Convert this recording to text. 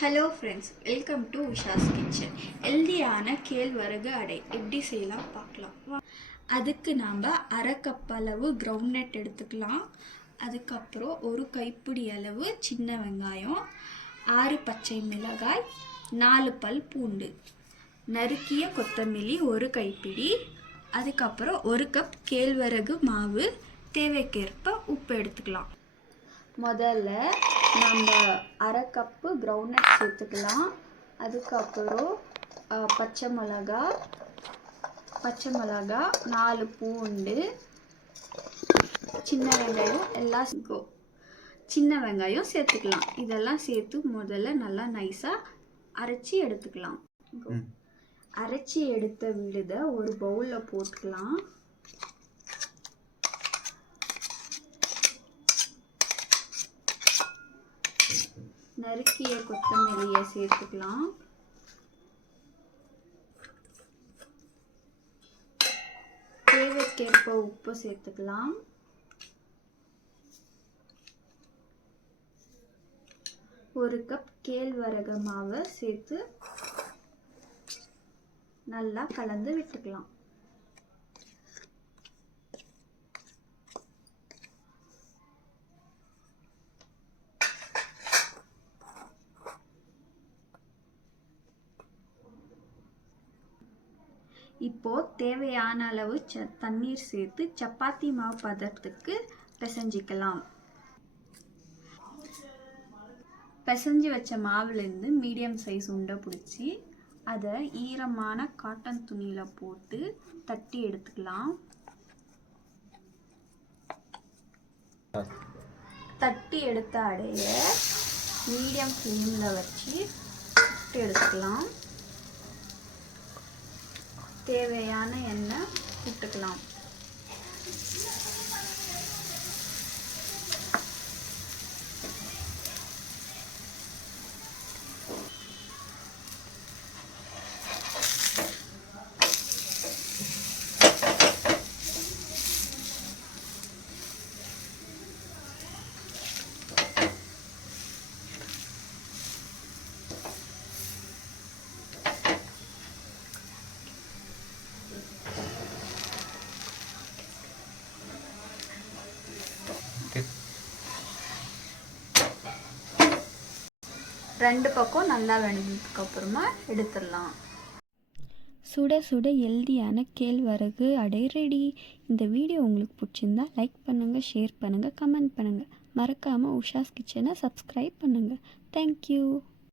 Hello friends, welcome to Usha's kitchen. ஹெல்தியான கேழ்வரகு அடை எப்படி செய்யலாம் பார்க்கலாம். அதுக்கு நாம் அரை கப் அளவு கிரவுண்ட்நட் எடுத்துக்கலாம். அதுக்கப்புறம் ஒரு கைப்பிடி அளவு சின்ன வெங்காயம், 6 பச்சை மிளகாய், 4 பல் பூண்டு, நறுக்கிய கொத்தமல்லி ஒரு கைப்பிடி, அதுக்கப்புறம் ஒரு கப் கேழ்வரகு மாவு, தேவைக்கேற்ப உப்பு எடுத்துக்கலாம். முதல்ல நம்ம அரை கப்பு கிரவுண்ட்நட் சேர்த்துக்கலாம். அதுக்கப்புறம் பச்சை மிளகா, 4 பூண்டு, சின்ன வெங்காயம் சேர்த்துக்கலாம். இதெல்லாம் சேர்த்து முதல்ல நல்லா நைஸாக அரைச்சி எடுத்துக்கலாம். அரைச்சி எடுத்த விழுதை ஒரு பவுலில் போட்டுக்கலாம். நறுக்கிய கொத்தமல்லியை சேர்த்துக்கலாம். தேவைக்கேற்ப உப்பு சேர்த்துக்கலாம். ஒரு கப் கேழ்வரகு மாவை சேர்த்து நல்லா கலந்து விட்டுக்கலாம். இப்போ தேவையான அளவு தண்ணீர் சேர்த்து சப்பாத்தி மாவு பதத்துக்கு பிசைஞ்சிக்கலாம். பிசைஞ்சு வச்ச மாவுலேருந்து மீடியம் சைஸ் உண்டை பிடிச்சி அதை ஈரமான காட்டன் துணியில் போட்டு தட்டி எடுத்துக்கலாம். தட்டி எடுத்த அடைய மீடியம் ஃப்ளேமில் வச்சு சுட்டு எடுத்துக்கலாம். தேவையான எண்ணெய் விட்டுக்கலாம். ரெண்டு பக்கம் நல்லா வெந்ததுக்கு அப்புறமா எடுத்துடலாம். சுட சுட ஹெல்தியான கேழ்வரகு அடை ரெடி. இந்த வீடியோ உங்களுக்கு பிடிச்சிருந்தா லைக் பண்ணுங்கள், ஷேர் பண்ணுங்கள், கமெண்ட் பண்ணுங்கள். மறக்காமல் உஷாஸ் கிச்சனை சப்ஸ்கிரைப் பண்ணுங்கள். தேங்க்யூ.